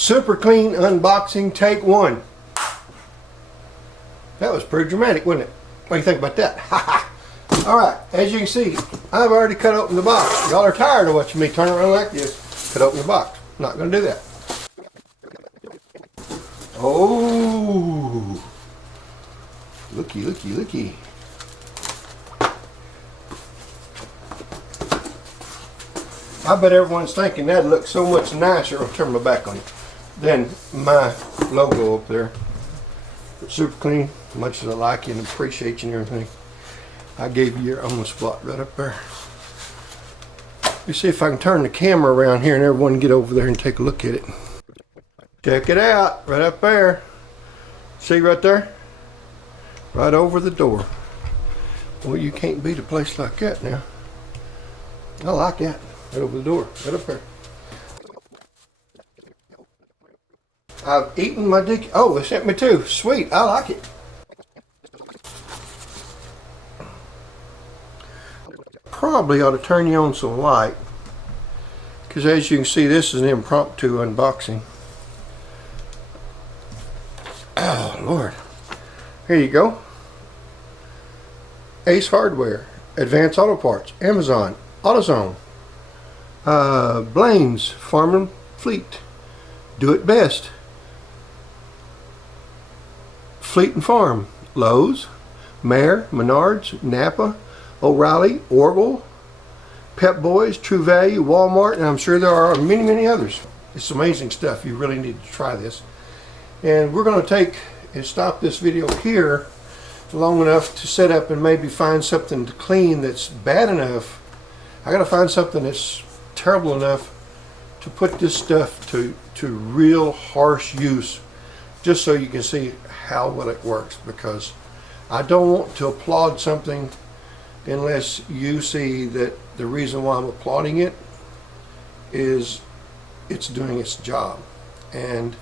Super clean unboxing, take one. That was pretty dramatic, wasn't it? What do you think about that? Alright, as you can see, I've already cut open the box. Y'all are tired of watching me turn around like this. Cut open the box. Not going to do that. Oh, looky, looky, looky. I bet everyone's thinking that'd look so much nicer, I'll turn my back on it, than my logo up there. Super clean, much as I like you and appreciate you and everything. I gave you your own spot right up there. Let me see if I can turn the camera around here and everyone get over there and take a look at it. Check it out, right up there. See right there? Right over the door. Well, you can't beat a place like that now. I like that. Right over the door, right up there. I've eaten my dick. Oh, they sent me two. Sweet, I like it. Probably ought to turn you on some light, because as you can see, this is an impromptu unboxing. Oh Lord, here you go. Ace Hardware, Advanced Auto Parts, Amazon, AutoZone, Blaine's Farm and Fleet, Do It Best, Fleet and Farm, Lowe's, Mare, Menards, Napa, O'Reilly, Orville, Pep Boys, True Value, Walmart, and I'm sure there are many, many others. It's amazing stuff. You really need to try this. And we're going to take and stop this video here long enough to set up and maybe find something to clean that's bad enough. I got to find something that's terrible enough to put this stuff to real harsh use, just so you can see how well it works, because I don't want to applaud something unless you see that the reason why I'm applauding it is it's doing its job. And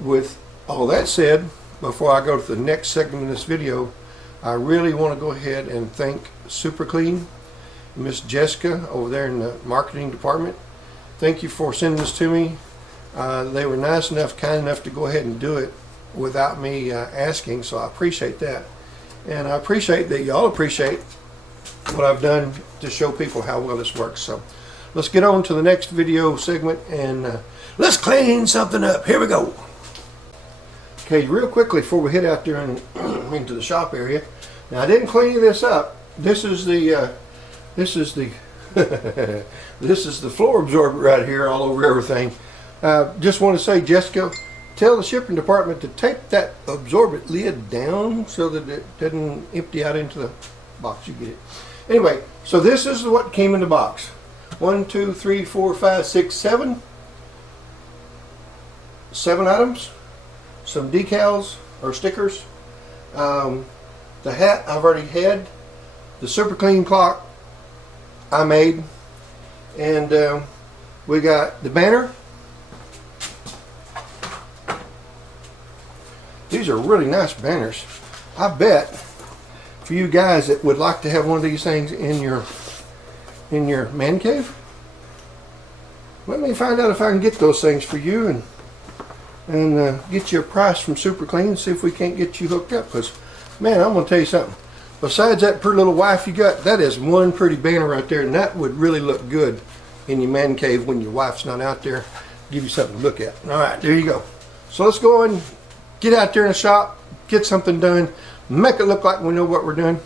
with all that said, before I go to the next segment of this video, I really want to go ahead and thank Super Clean, Miss Jessica over there in the marketing department. Thank you for sending this to me. They were nice enough, kind enough to go ahead and do it without me asking, so I appreciate that. And I appreciate that y'all appreciate what I've done to show people how well this works. So let's get on to the next video segment and let's clean something up. Here we go. Okay, real quickly before we head out there and into the shop area. Now, I didn't clean this up. This is the this is the floor absorber right here all over everything. Just want to say, Jessica, tell the shipping department to tape that absorbent lid down so that it doesn't empty out into the box. You get it. Anyway, so this is what came in the box. 1, 2, 3, 4, 5, 6, 7. 7 items. Some decals or stickers. The hat I've already had. The Super Clean clock I made. And we got the banner. These are really nice banners. I bet for you guys that would like to have one of these things in your man cave, let me find out if I can get those things for you and get you a price from Super Clean and see if we can't get you hooked up. Because, man, I'm going to tell you something. Besides that pretty little wife you got, that is one pretty banner right there, and that would really look good in your man cave when your wife's not out there. Give you something to look at. All right, there you go. So let's go and get out there in the shop, get something done, make it look like we know what we're doing.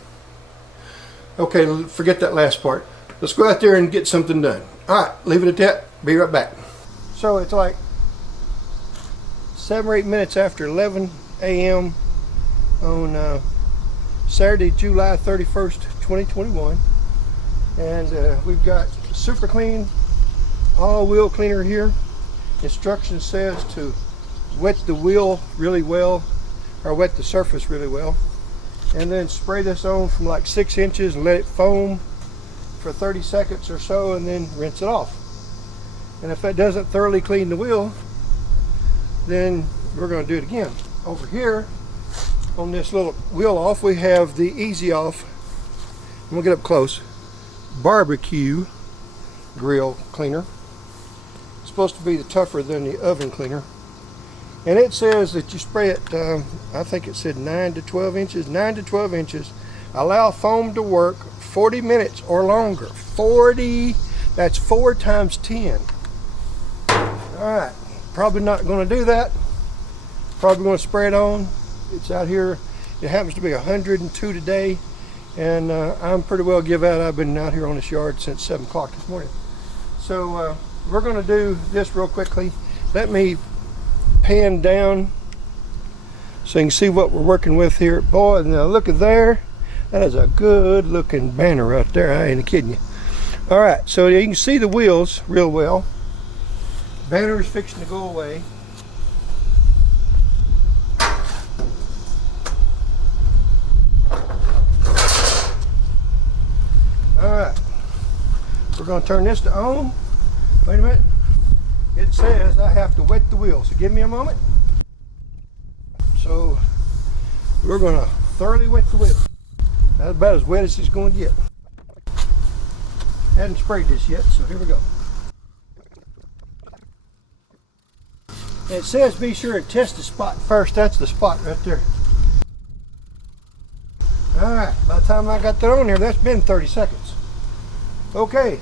Okay, forget that last part. Let's go out there and get something done. All right, leave it at that. Be right back. So it's like 7 or 8 minutes after 11 a.m. on Saturday, July 31st, 2021. And we've got Super Clean all wheel cleaner here. Instruction says to wet the wheel really well, or wet the surface really well, and then spray this on from like 6 inches and let it foam for 30 seconds or so, and then rinse it off. And if that doesn't thoroughly clean the wheel, then we're going to do it again. Over here on this little wheel off, we have the Easy Off. I'm going to get up close. Barbecue grill cleaner. supposed to be tougher than the oven cleaner. And it says that you spray it, I think it said 9 to 12 inches. 9 to 12 inches. Allow foam to work 40 minutes or longer. 40, that's 4 times 10. Alright, probably not going to do that. Probably going to spray it on. It's out here. It happens to be 102 today. And I'm pretty well give out. I've been out here on this yard since 7 o'clock this morning. So we're going to do this real quickly. Let me pan down so you can see what we're working with here. Boy, now look at there. That is a good looking banner right there. I ain't kidding you. All right, so you can see the wheels real well. Banner is fixing to go away. Alright, we're going to turn this to on. Wait a minute. It says I have to wet the wheel, so give me a moment. So we're going to thoroughly wet the wheel. That's about as wet as it's going to get. Hadn't sprayed this yet, so here we go. It says be sure and test the spot first. That's the spot right there. Alright, by the time I got that on there, that's been 30 seconds. Okay.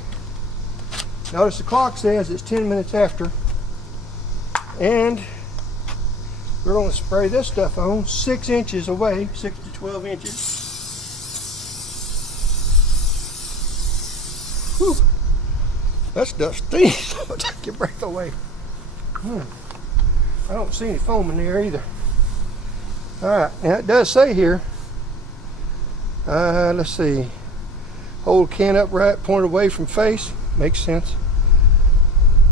Notice the clock says it's 10 minutes after. And we're going to spray this stuff on 6 inches away, 6 to 12 inches. Whew. That stuff stinks. Take your breath away. I don't see any foam in there either. Alright, now it does say here, let's see, hold can upright, point away from face, makes sense.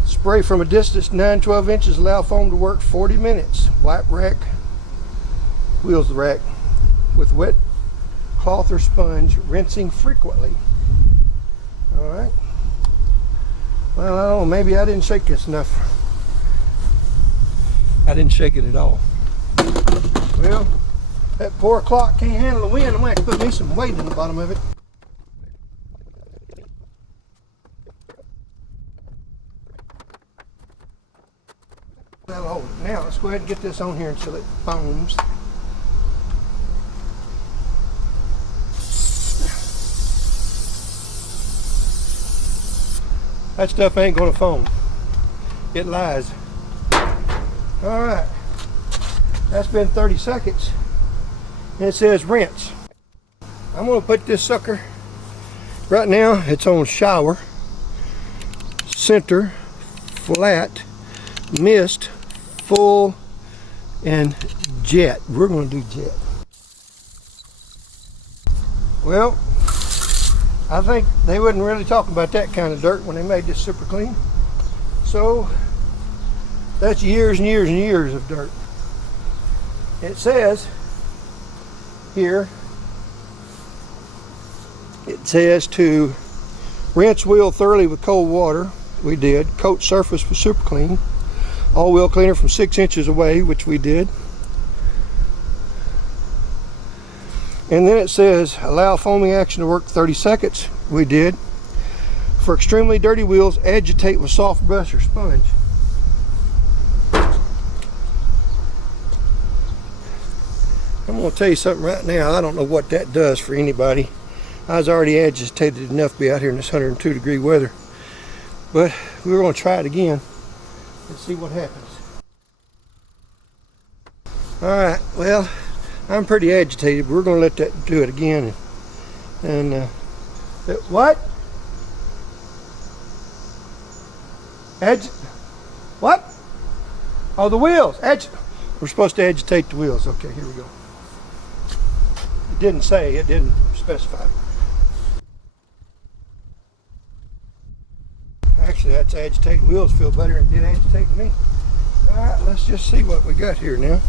Spray from a distance 9-12 inches, allow foam to work 40 minutes. Wipe rack, wheels the rack with wet cloth or sponge, rinsing frequently. Alright, well, I don't know, maybe I didn't shake this enough. I didn't shake it at all. Well, that poor clock can't handle the wind. I'm going to have to put me some weight in the bottom of it. That'll hold it. Now, let's go ahead and get this on here until it foams. That stuff ain't going to foam. It lies. Alright, that's been 30 seconds, and it says rinse. I'm going to put this sucker, right now it's on shower, center, flat, mist, full, and jet. We're going to do jet. Well, I think they wasn't really talking about that kind of dirt when they made this super clean. So that's years and years and years of dirt. It says here, it says to rinse wheel thoroughly with cold water. We did. Coat surface with super clean. All wheel cleaner from 6 inches away, which we did. And then it says allow foaming action to work 30 seconds. We did. For extremely dirty wheels, agitate with soft brush or sponge. I'm going to tell you something right now. I don't know what that does for anybody. I was already agitated enough to be out here in this 102 degree weather. But we're going to try it again and see what happens. Alright, well, I'm pretty agitated. We're going to let that do it again. What? What? Oh, the wheels. We're supposed to agitate the wheels. Okay, here we go. It didn't say, it didn't specify. Actually, that's agitating wheels feel better than it did agitating me. Alright, let's just see what we got here now.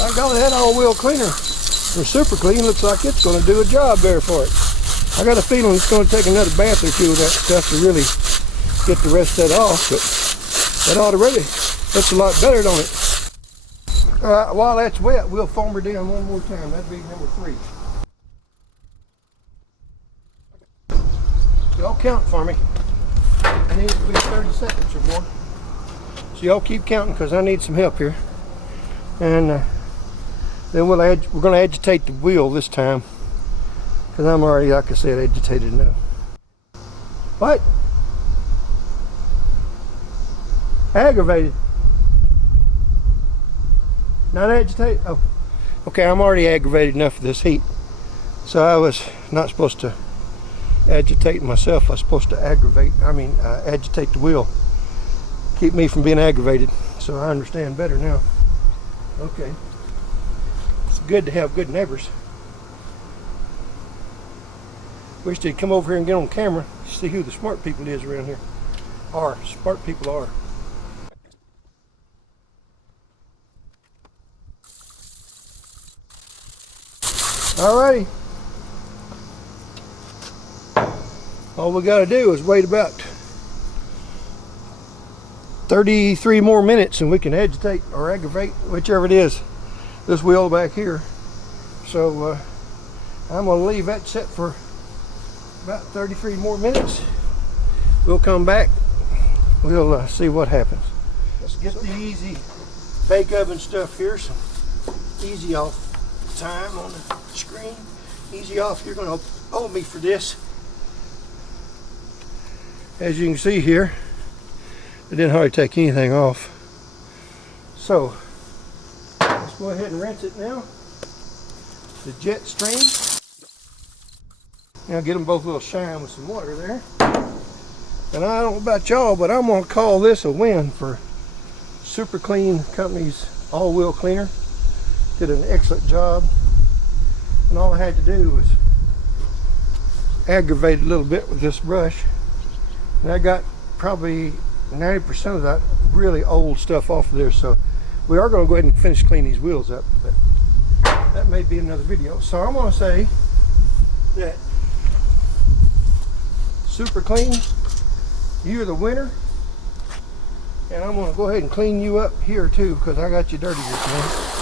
I got that all-wheel cleaner from Super Clean. Looks like it's going to do a job there for it. I got a feeling it's going to take another bath or two of that stuff to really get the rest of that off, but that ought to really, that's a lot better, don't it? Alright, while that's wet, we'll foam her down one more time. That'd be number 3. Y'all count for me. 30 seconds or more. So y'all keep counting because I need some help here. And then we're going to agitate the wheel this time because I'm already, like I said, agitated enough. What? Aggravated. Not agitated? Oh. Okay, I'm already aggravated enough for this heat. So I was not supposed to agitate myself. I was supposed to agitate the wheel. Keep me from being aggravated. So I understand better now. Okay. It's good to have good neighbors. Wish they'd come over here and get on camera, see who the smart people is around here. Smart people are. Alrighty. All we got to do is wait about 33 more minutes and we can agitate or aggravate, whichever it is, this wheel back here. So I'm going to leave that set for about 33 more minutes. We'll come back. We'll see what happens. Let's get the easy bake oven stuff here. Some easy off time on the screen. Easy off. You're going to owe me for this. As you can see here, it didn't hardly take anything off. So let's go ahead and rinse it now. The jet stream. Now get them both a little shine with some water there. And I don't know about y'all, but I'm going to call this a win for Super Clean Company's all-wheel cleaner. Did an excellent job. And all I had to do was aggravate a little bit with this brush. And I got probably 90% of that really old stuff off of there. So we are going to go ahead and finish cleaning these wheels up. But that may be another video. So I'm going to say that Super Clean, you're the winner. And I'm going to go ahead and clean you up here too, because I got you dirty this morning.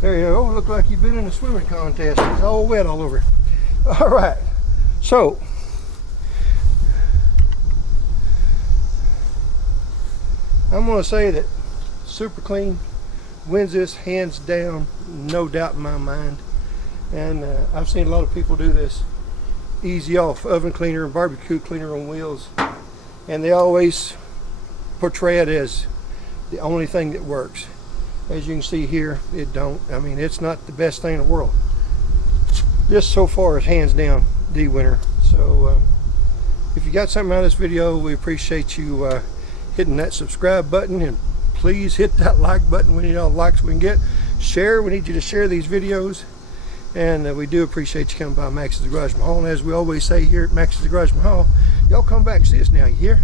There you go. Look like you've been in a swimming contest. It's all wet all over. All right. So I'm going to say that Super Clean wins this hands down, no doubt in my mind. And I've seen a lot of people do this easy off oven cleaner and barbecue cleaner on wheels, and they always portray it as the only thing that works. As you can see here, it don't. I mean, it's not the best thing in the world. This so far is hands down the winner. So if you got something out of this video, we appreciate you hitting that subscribe button, and please hit that like button. We need all the likes we can get. Share. We need you to share these videos. And we do appreciate you coming by Maxs's Garage Mahal. And as we always say here at Maxs's Garage Mahal, y'all come back and see us now, you hear?